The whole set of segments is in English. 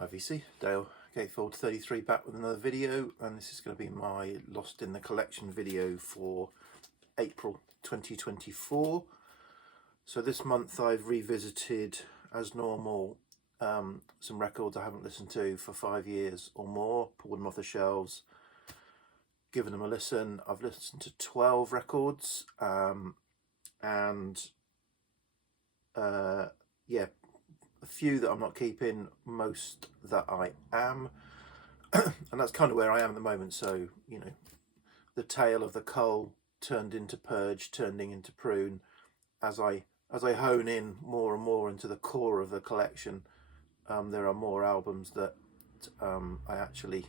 Hi VC, Dale Gatefold 33 back with another video, and this is going to be my Lost in the Collection video for April 2024. So this month I've revisited, as normal, some records I haven't listened to for 5 years or more, pulled them off the shelves, given them a listen. I've listened to 12 records, yeah, a few that I'm not keeping, most that I am, and that's kind of where I am at the moment. So, you know, the tale of the cull turned into purge, turning into prune. As I hone in more and more into the core of the collection, there are more albums that I actually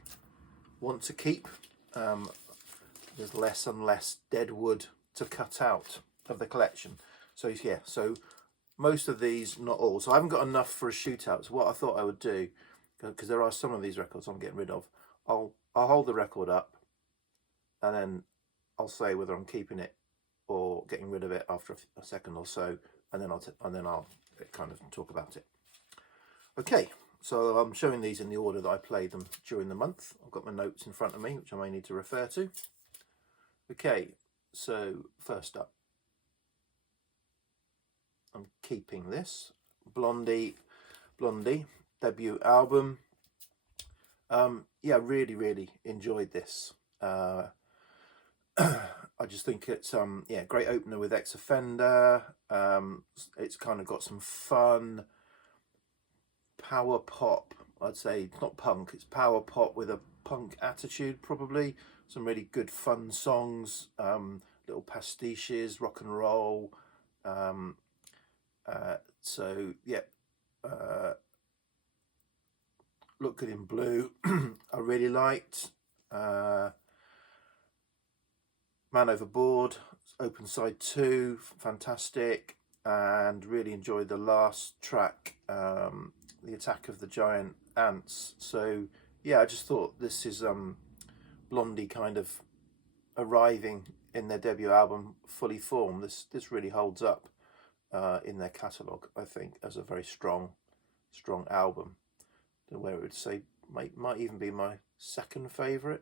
want to keep. There's less and less dead wood to cut out of the collection. So yeah, so most of these, not all. So I haven't got enough for a shootout. So what I thought I would do, because there are some of these records I'm getting rid of, I'll hold the record up, and then I'll say whether I'm keeping it or getting rid of it after a second or so, and then I'll kind of talk about it. Okay, so I'm showing these in the order that I played them during the month. I've got my notes in front of me, which I may need to refer to. Okay, so first up, I'm keeping this Blondie debut album. Yeah, really enjoyed this. I just think it's yeah, great opener with Ex Offender. It's kind of got some fun power pop. I'd say it's not punk, it's power pop with a punk attitude, probably. Some really good fun songs, little pastiches, rock and roll. So yeah, Look Good in Blue I really liked. Man Overboard, Open Side 2, fantastic, and really enjoyed the last track, The Attack of the Giant Ants. So yeah, I just thought this is Blondie kind of arriving in their debut album fully formed. This really holds up in their catalogue, I think, as a very strong album. Where it would say might even be my second favourite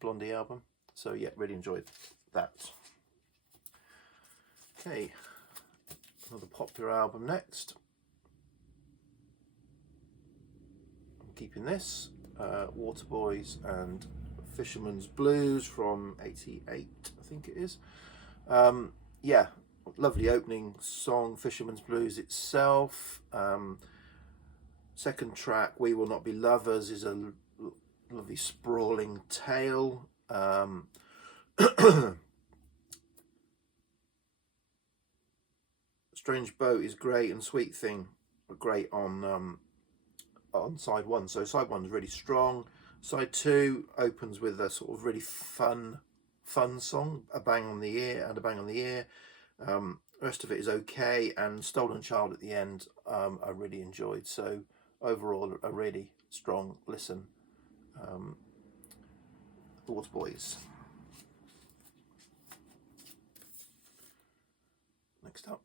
Blondie album. So yeah, really enjoyed that. Okay, another popular album next. I'm keeping this, Waterboys and Fisherman's Blues from '88, I think it is. Yeah, lovely opening song, Fisherman's Blues itself. Second track, We Will Not Be Lovers, is a lovely sprawling tale. Strange Boat is great, and Sweet Thing are great on side one. So side one is really strong. Side two opens with a sort of really fun song, A Bang on the Ear and A Bang on the Ear. The rest of it is okay, and Stolen Child at the end I really enjoyed. So overall, a really strong listen. Waterboys. Next up.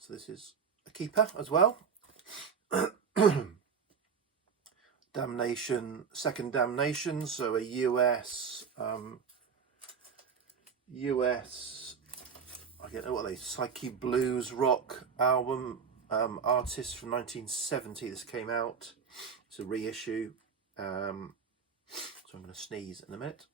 So this is a keeper as well. Damnation, Second Damnation. So a US, I don't know what they, psyche blues rock album. Artist from 1970. This came out. It's a reissue. So I'm going to sneeze in a minute.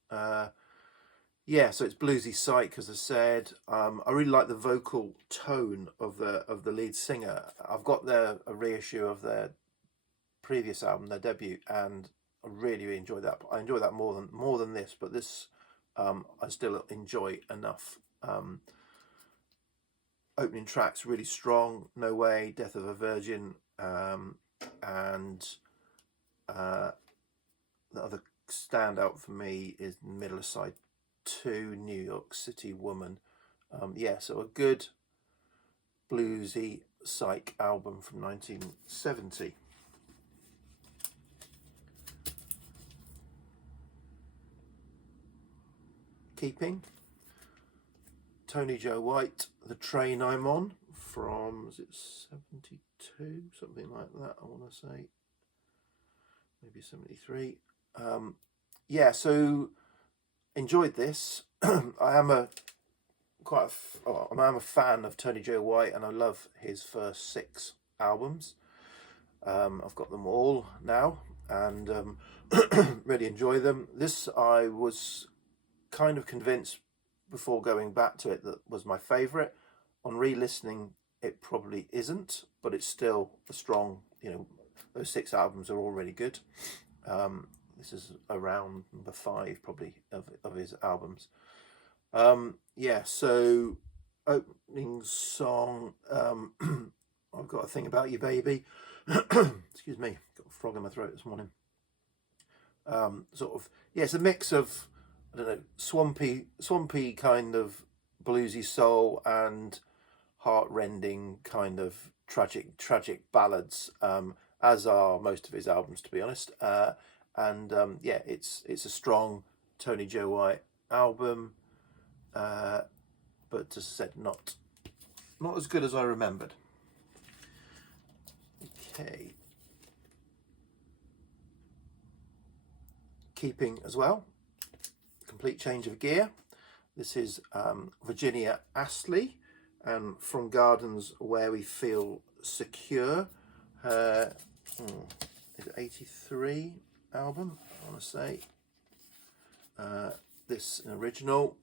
Yeah, so it's bluesy psych, as I said. I really like the vocal tone of the lead singer. I've got a reissue of their previous album, their debut, and I really enjoyed that. I enjoy that more than this, but this I still enjoy enough. Opening tracks really strong. No Way, Death of a Virgin, and the other standout for me is middle of side 2, New York City Woman. Yeah, so a good bluesy psych album from 1970. Keeping Tony Joe White, The Train I'm On, from, is it 72? 72, something like that, I want to say. Maybe 73. Yeah, so enjoyed this. I am a fan of Tony Joe White, and I love his first 6 albums. I've got them all now, and really enjoy them. This, I was kind of convinced before going back to it that was my favourite. On re-listening, it probably isn't, but it's still a strong, those 6 albums are all really good. This is around number 5 probably of his albums. Yeah, so opening song, I've got a thing about you, baby. Excuse me, got a frog in my throat this morning. It's a mix of, I don't know, swampy kind of bluesy soul and heart-rending kind of tragic ballads, as are most of his albums, to be honest. It's a strong Tony Joe White album, but as I said, not as good as I remembered. Okay. Keeping as well, complete change of gear. This is Virginia Astley, and From Gardens Where We Feel Secure. Is it 83 album, I want to say. This an original,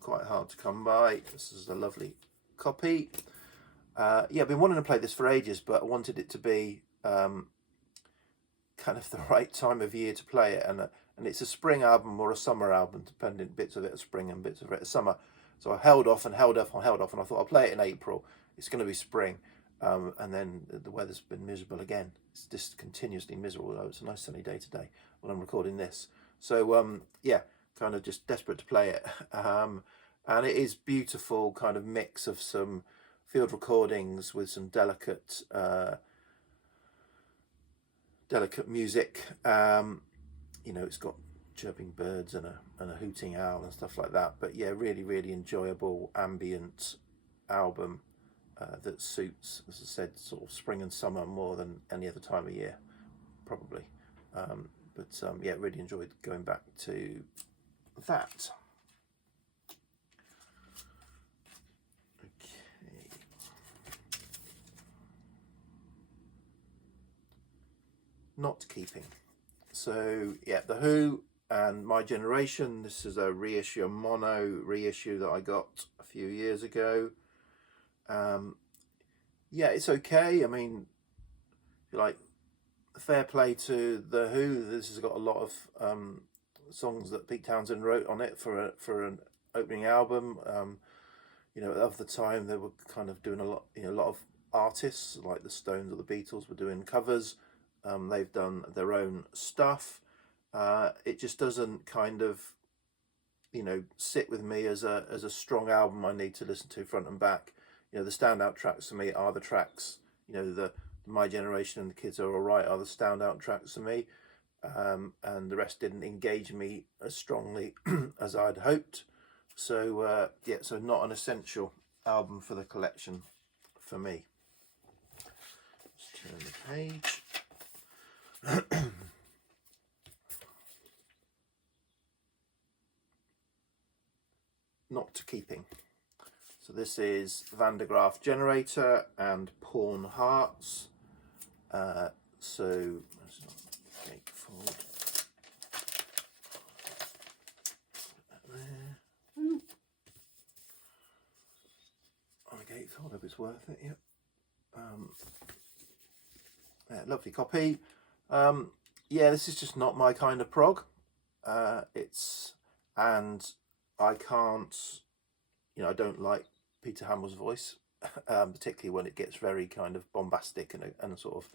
quite hard to come by. This is a lovely copy. I've been wanting to play this for ages, but I wanted it to be kind of the right time of year to play it, and it's a spring album or a summer album, depending, bits of it are spring and bits of it are summer. So I held off, and I thought I'll play it in April. It's going to be spring, and then the weather's been miserable again. It's just continuously miserable, though it's a nice sunny day today when I'm recording this. So kind of just desperate to play it, and it is beautiful kind of mix of some field recordings with some delicate music. It's got chirping birds and a hooting owl and stuff like that. But yeah, really enjoyable ambient album that suits, as I said, sort of spring and summer more than any other time of year, probably. Really enjoyed going back to that. Not keeping. So yeah, The Who and My Generation. This is a reissue, a mono reissue that I got a few years ago. It's okay. I mean, fair play to The Who. This has got a lot of songs that Pete Townsend wrote on it for an opening album. Of the time they were kind of doing a lot of artists like the Stones or the Beatles were doing covers. They've done their own stuff. It just doesn't kind of, sit with me as a strong album I need to listen to front and back. The standout tracks for me are the tracks, the My Generation and The Kids Are Alright are the standout tracks for me. And the rest didn't engage me as strongly as I'd hoped. So, so not an essential album for the collection for me. Let's turn the page. Not keeping. So this is Van der Graaf Generator and Pawn Hearts. So let's not take forward. There. On a gatefold, hope it's worth it. Yep. Lovely copy. This is just not my kind of prog. And I can't, I don't like Peter Hamill's voice, particularly when it gets very kind of bombastic and sort of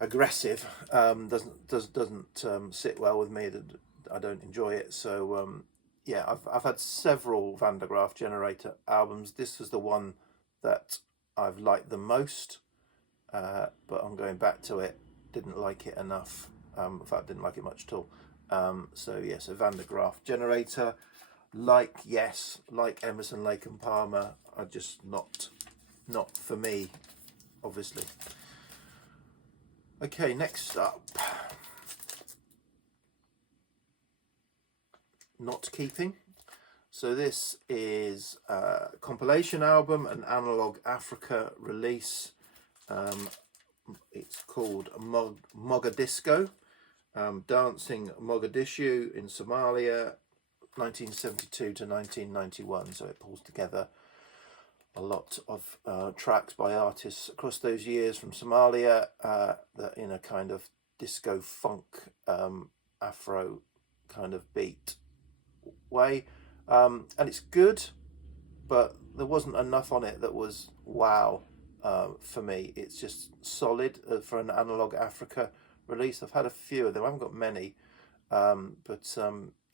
aggressive. Doesn't sit well with me. That I don't enjoy it. So I've had several Van der Graaf Generator albums. This was the one that I've liked the most, but I'm going back to it. Didn't like it enough. In fact, didn't like it much at all. So Van der Graaf Generator, like Emerson, Lake and Palmer, are just not for me obviously. Okay, next up, Not Keeping. So this is a compilation album, an Analog Africa release. It's called Mogadisco, Dancing Mogadishu in Somalia, 1972 to 1991. So it pulls together a lot of tracks by artists across those years from Somalia, that in a kind of disco funk, Afro kind of beat way. And it's good, but there wasn't enough on it that was wow for me. It's just solid for an Analog Africa release. I've had a few of them. I haven't got many, but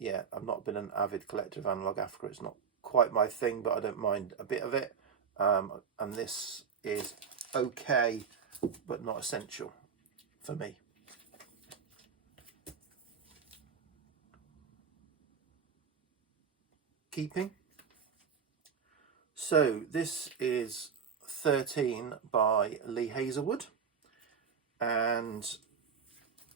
yeah, I've not been an avid collector of Analog Africa. It's not quite my thing, but I don't mind a bit of it. And this is okay, but not essential for me. Keeping. So this is 13 by Lee Hazelwood, and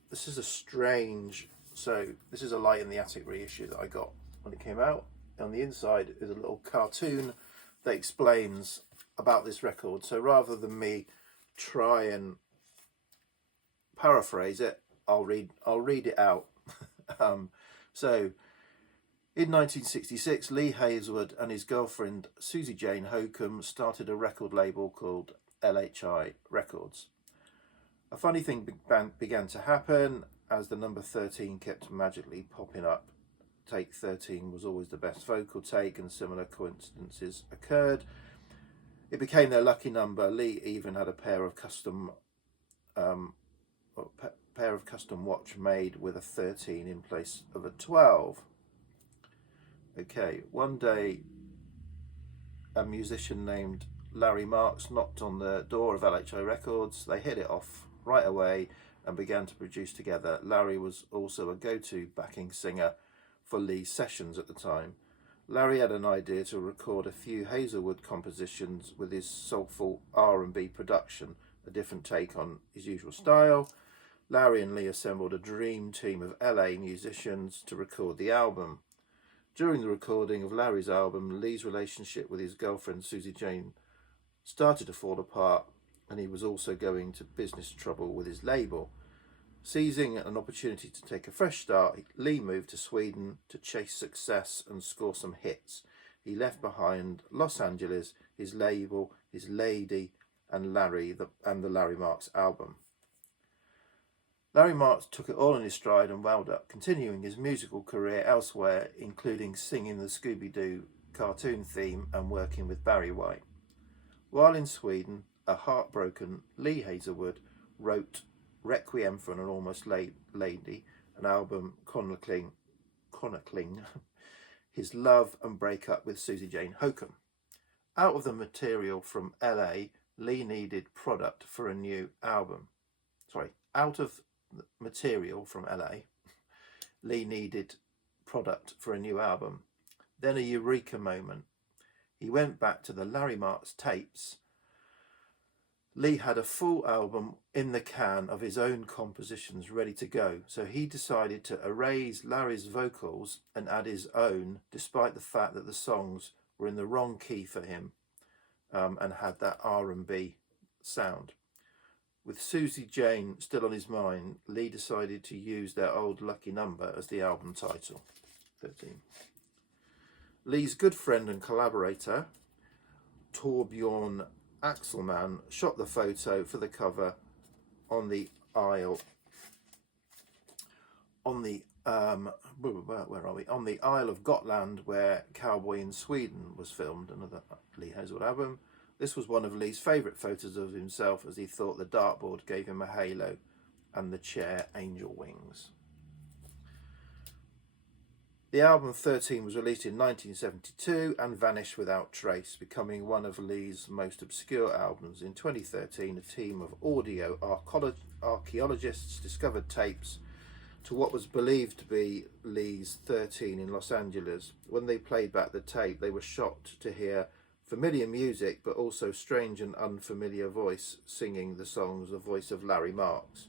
this is a strange, so this is a Light in the Attic reissue that I got when it came out. On the inside is a little cartoon that explains about this record. So rather than me try and paraphrase it, I'll read it out. So in 1966, Lee Hazelwood and his girlfriend Susie Jane Hokum started a record label called LHI Records. A funny thing began to happen as the number 13 kept magically popping up. Take 13 was always the best vocal take, and similar coincidences occurred. It became their lucky number. Lee even had a pair of custom watch made with a 13 in place of a 12. Okay, one day a musician named Larry Marks knocked on the door of LHI Records. They hit it off right away and began to produce together. Larry was also a go-to backing singer for Lee's sessions at the time. Larry had an idea to record a few Hazelwood compositions with his soulful R&B production, a different take on his usual style. Larry and Lee assembled a dream team of LA musicians to record the album. During the recording of Larry's album, Lee's relationship with his girlfriend Susie Jane started to fall apart, and he was also going to business trouble with his label. Seizing an opportunity to take a fresh start, Lee moved to Sweden to chase success and score some hits. He left behind Los Angeles, his label, his lady, and the Larry Marks album. Larry Marks took it all in his stride and wound up, continuing his musical career elsewhere, including singing the Scooby-Doo cartoon theme and working with Barry White. While in Sweden, a heartbroken Lee Hazelwood wrote Requiem for an Almost Lady, an album chronicling his love and breakup with Susie Jane Hokum. Out of the material from LA, Lee needed product for a new album. Out of the material from LA, Lee needed product for a new album. Then a eureka moment. He went back to the Larry Marks tapes. Lee had a full album in the can of his own compositions ready to go, so he decided to erase Larry's vocals and add his own, despite the fact that the songs were in the wrong key for him, and had that R&B sound. With Susie Jane still on his mind, Lee decided to use their old lucky number as the album title, 13. Lee's good friend and collaborator, Torbjorn Axelman, shot the photo for the cover on the Isle on the Isle of Gotland, where Cowboy in Sweden was filmed, another Lee Hazelwood album. This was one of Lee's favourite photos of himself, as he thought the dartboard gave him a halo and the chair angel wings. The album 13 was released in 1972 and vanished without trace, becoming one of Lee's most obscure albums. In 2013, a team of audio archaeologists discovered tapes to what was believed to be Lee's 13 in Los Angeles. When they played back the tape, they were shocked to hear familiar music, but also strange and unfamiliar voice singing the songs, the voice of Larry Marks.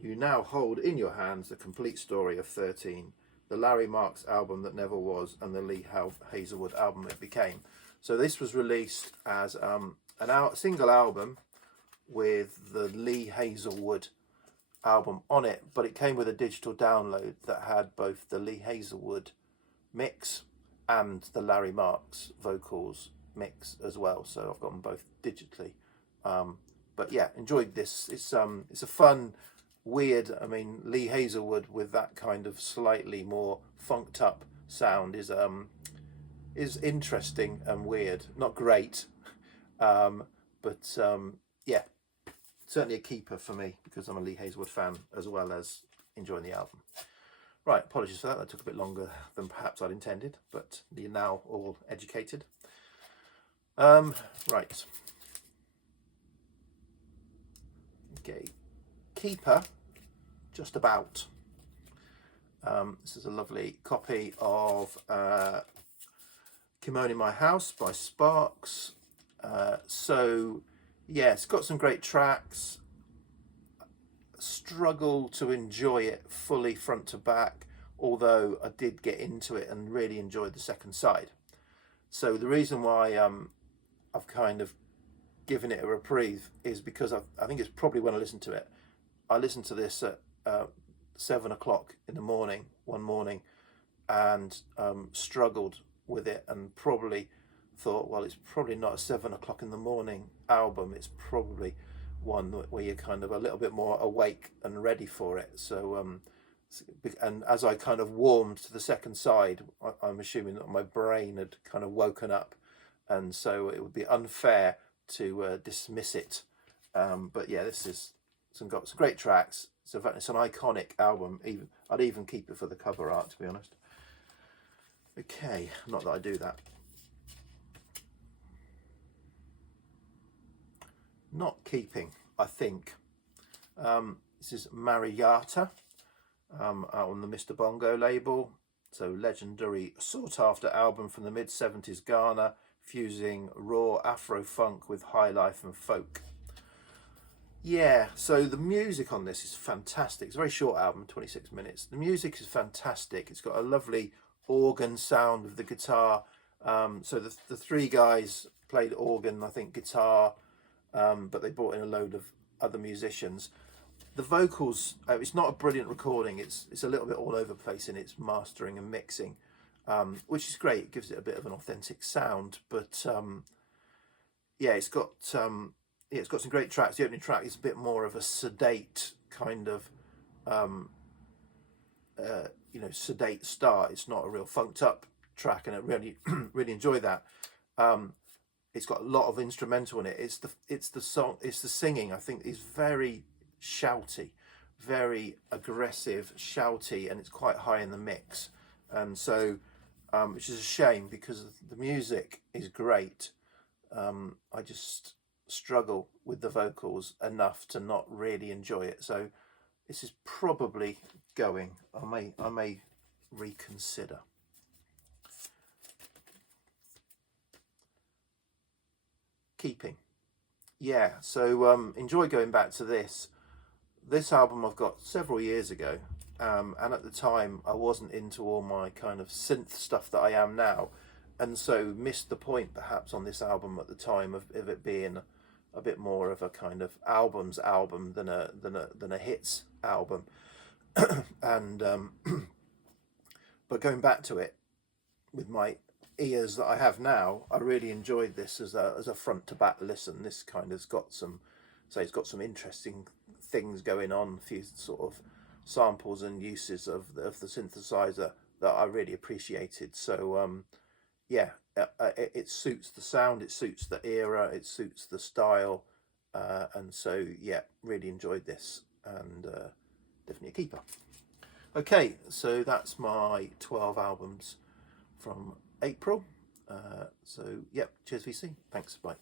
You now hold in your hands the complete story of 13, the Larry Marks album that never was, and the Lee Hazelwood album it became. So this was released as a single album with the Lee Hazelwood album on it, but it came with a digital download that had both the Lee Hazelwood mix and the Larry Marks vocals mix as well. So I've got them both digitally. But yeah, enjoyed this. It's a fun, weird. I mean, Lee Hazelwood with that kind of slightly more funked up sound is interesting and weird. Not great, but yeah, certainly a keeper for me because I'm a Lee Hazelwood fan as well as enjoying the album. Right, apologies for that. That took a bit longer than perhaps I'd intended, but you're now all educated. Right. Okay, keeper, just about. This is a lovely copy of Kimono in My House by Sparks. So yeah, it's got some great tracks. Struggle to enjoy it fully front to back, although I did get into it and really enjoyed the second side. So the reason why I've kind of given it a reprieve is because I think it's probably when I listened to it. I listened to this at 7 o'clock in the morning one morning and struggled with it and probably thought, well, it's probably not a 7 o'clock in the morning album. It's probably one where you're kind of a little bit more awake and ready for it. So and as I kind of warmed to the second side, I'm assuming that my brain had kind of woken up, and so it would be unfair to dismiss it. But yeah, this is got some great tracks. So it's an iconic album. I'd even keep it for the cover art, to be honest. Okay, not that I do that. Not keeping, I think. This is Mariposa, out on the Mr. Bongo label. So legendary sought-after album from the mid-70s Ghana, fusing raw Afro-funk with high life and folk. Yeah, so the music on this is fantastic. It's a very short album, 26 minutes. The music is fantastic. It's got a lovely organ sound with the guitar. So the three guys played organ, I think guitar, but they brought in a load of other musicians. The vocals, it's not a brilliant recording. It's a little bit all over the place in its mastering and mixing, which is great. It gives it a bit of an authentic sound. But yeah, it's got some great tracks. The opening track is a bit more of a sedate kind of sedate start. It's not a real funked up track, and I really really enjoy that. It's got a lot of instrumental in it. It's the singing, I think, is very shouty, very aggressive, shouty, and it's quite high in the mix. And so, which is a shame because the music is great. I just struggle with the vocals enough to not really enjoy it. So this is probably going. I may reconsider. Keeping. Yeah, so enjoy going back to this. This album I've got several years ago, and at the time I wasn't into all my kind of synth stuff that I am now, and so missed the point perhaps on this album at the time of it being a bit more of a kind of album than a hits album. And but going back to it with my ears that I have now, I really enjoyed this as a front to back listen. This kind of got some, it's got some interesting things going on, a few sort of samples and uses of the synthesizer that I really appreciated. So yeah, it suits the sound, it suits the era, it suits the style, and so yeah, really enjoyed this, and definitely a keeper. Okay, so that's my 12 albums from April. So yep, cheers VC, thanks, bye.